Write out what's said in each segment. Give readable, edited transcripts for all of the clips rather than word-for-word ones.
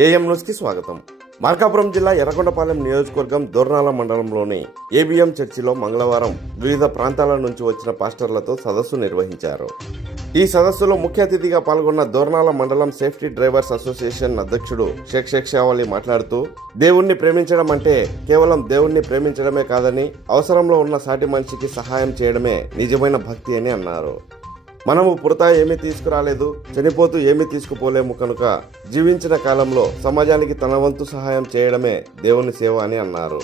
AM న్యూస్కి స్వాగతం. మార్కాపురం జిల్లా ఎర్రగొండపాలెం నియోజకవర్గం దోర్నాల మండలంలోని ఏబిఎం చర్చిలో మంగళవారం వివిధ ప్రాంతాల నుంచి వచ్చిన పాస్టర్లతో సదస్సు నిర్వహించారు. ఈ సదస్సులో ముఖ్య అతిథిగా పాల్గొన్న దోర్నాల మండలం సేఫ్టీ డ్రైవర్స్ అసోసియేషన్ అధ్యక్షుడు షేక్ షావలి మాట్లాడుతూ, దేవుణ్ణి ప్రేమించడం అంటే కేవలం దేవుణ్ణి ప్రేమించడమే కాదని, అవసరంలో ఉన్న సాటి మనిషికి సహాయం చేయడమే నిజమైన భక్తి అని అన్నారు. మనము పుడతా ఏమీ తీసుకురాలేదు, చనిపోతూ ఏమీ తీసుకుపోలేము కనుక జీవించిన కాలంలో సమాజానికి తన వంతు సహాయం చేయడమే దేవుని సేవ అని అన్నారు.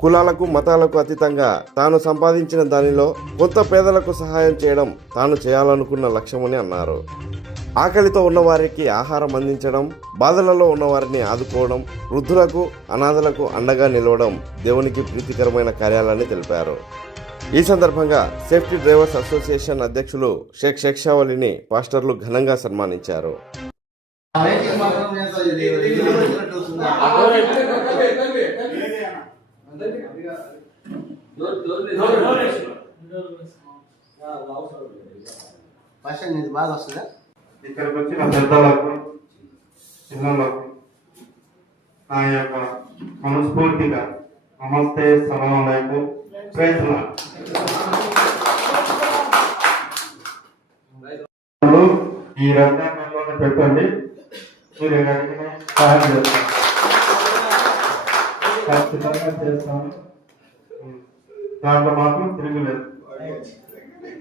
కులాలకు మతాలకు అతీతంగా తాను సంపాదించిన దానిలో కొంత పేదలకు సహాయం చేయడం తాను చేయాలనుకున్న లక్ష్యమని అన్నారు. ఆకలితో ఉన్నవారికి ఆహారం అందించడం, బాధలలో ఉన్నవారిని ఆదుకోవడం, వృద్ధులకు అనాథలకు అండగా నిలవడం దేవునికి ప్రీతికరమైన కార్యాలని తెలిపారు. ఈ సందర్భంగా సేఫ్టీ డ్రైవర్స్ అసోసియేషన్ అధ్యక్షులు షేక్ షావలిని పాస్టర్లు ఘనంగా సన్మానించారు. ఇక్కడికి వచ్చిన పెద్దలకు, పిల్లలకు నా యొక్క మనస్ఫూర్తిగా నమస్తే, సలాం అలైకుం, ప్రైజ్ లార్డ్. ఈ రంగాల్లోనే పెట్టండి, మీరు అడిగిన సహాయం చేస్తాను, ఖచ్చితంగా చేస్తాను, దాంట్లో మాత్రం తిరగలేదు.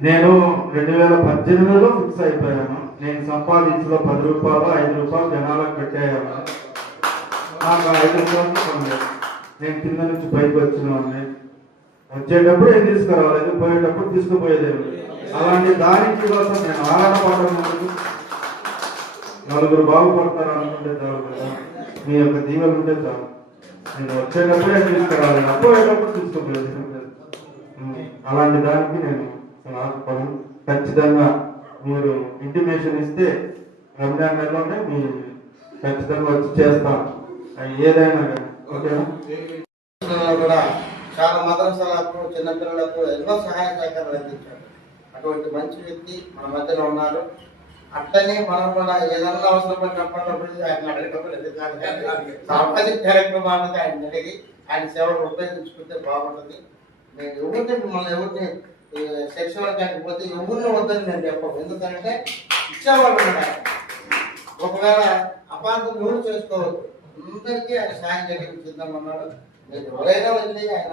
నేను 2018లో ఫిక్స్ అయిపోయాను. నేను సంపాదించిన 10 రూపాయలు 5 రూపాయలు జనాలకు పెట్టాను. నాకు 5 రూపాయలు కొనలేదు. నేను కింద నుంచి పైకి వచ్చిన వచ్చేటప్పుడు ఏం తీసుకురాలేదు, పోయేటప్పుడు తీసుకుపోయేదేమి. అలాంటి దానికి కోసం నేను ఆరాటపడడం, నలుగురు బాగుపడతారు అనుకుంటే చాలు కదా, మీ యొక్క దీవెలు ఉంటే చాలు. నేను వచ్చేటప్పుడే తీసుకురాలేదు, పోయేటప్పుడు తీసుకుపోయేది. అలాంటి దానికి నేను ఆశపడను. ఖచ్చితంగా మీరు ఇంటిమేషన్ ఇస్తే రంజాన్ నెలలోనే మీ ఖచ్చితంగా వచ్చి చేస్తాను, ఏదైనా కానీ. ఓకేనా? కూడా చాలా మదరసాలకు, చిన్నపిల్లలకు ఎన్నో సహాయ సహకారాలు అందించాడు. అటువంటి మంచి వ్యక్తి మన మధ్యలో ఉన్నారు. అట్లనే మనం కూడా ఏదన్నా అవసరం పడినప్పుడు ఆయన అడగకపోతే సామాజిక కార్యక్రమానికి ఆయన అడిగి ఆయన సేవలు ఉపయోగించుకుంటే బాగుంటుంది. నేను ఎవరిని మిమ్మల్ని ఎవరిని సెక్షన్ కాకపోతే ఎవరిని వద్దని నేను చెప్పను. ఎందుకంటే ఇచ్చేవాళ్ళు ఉన్నారు. ఒకవేళ అపార్థం ఎవరు చేసుకోవద్దు, అందరికీ ఆయన సాయం చేయడానికి సిద్ధంగా ఉన్నాడు. మీరు ఎవరైనా వచ్చి ఆయన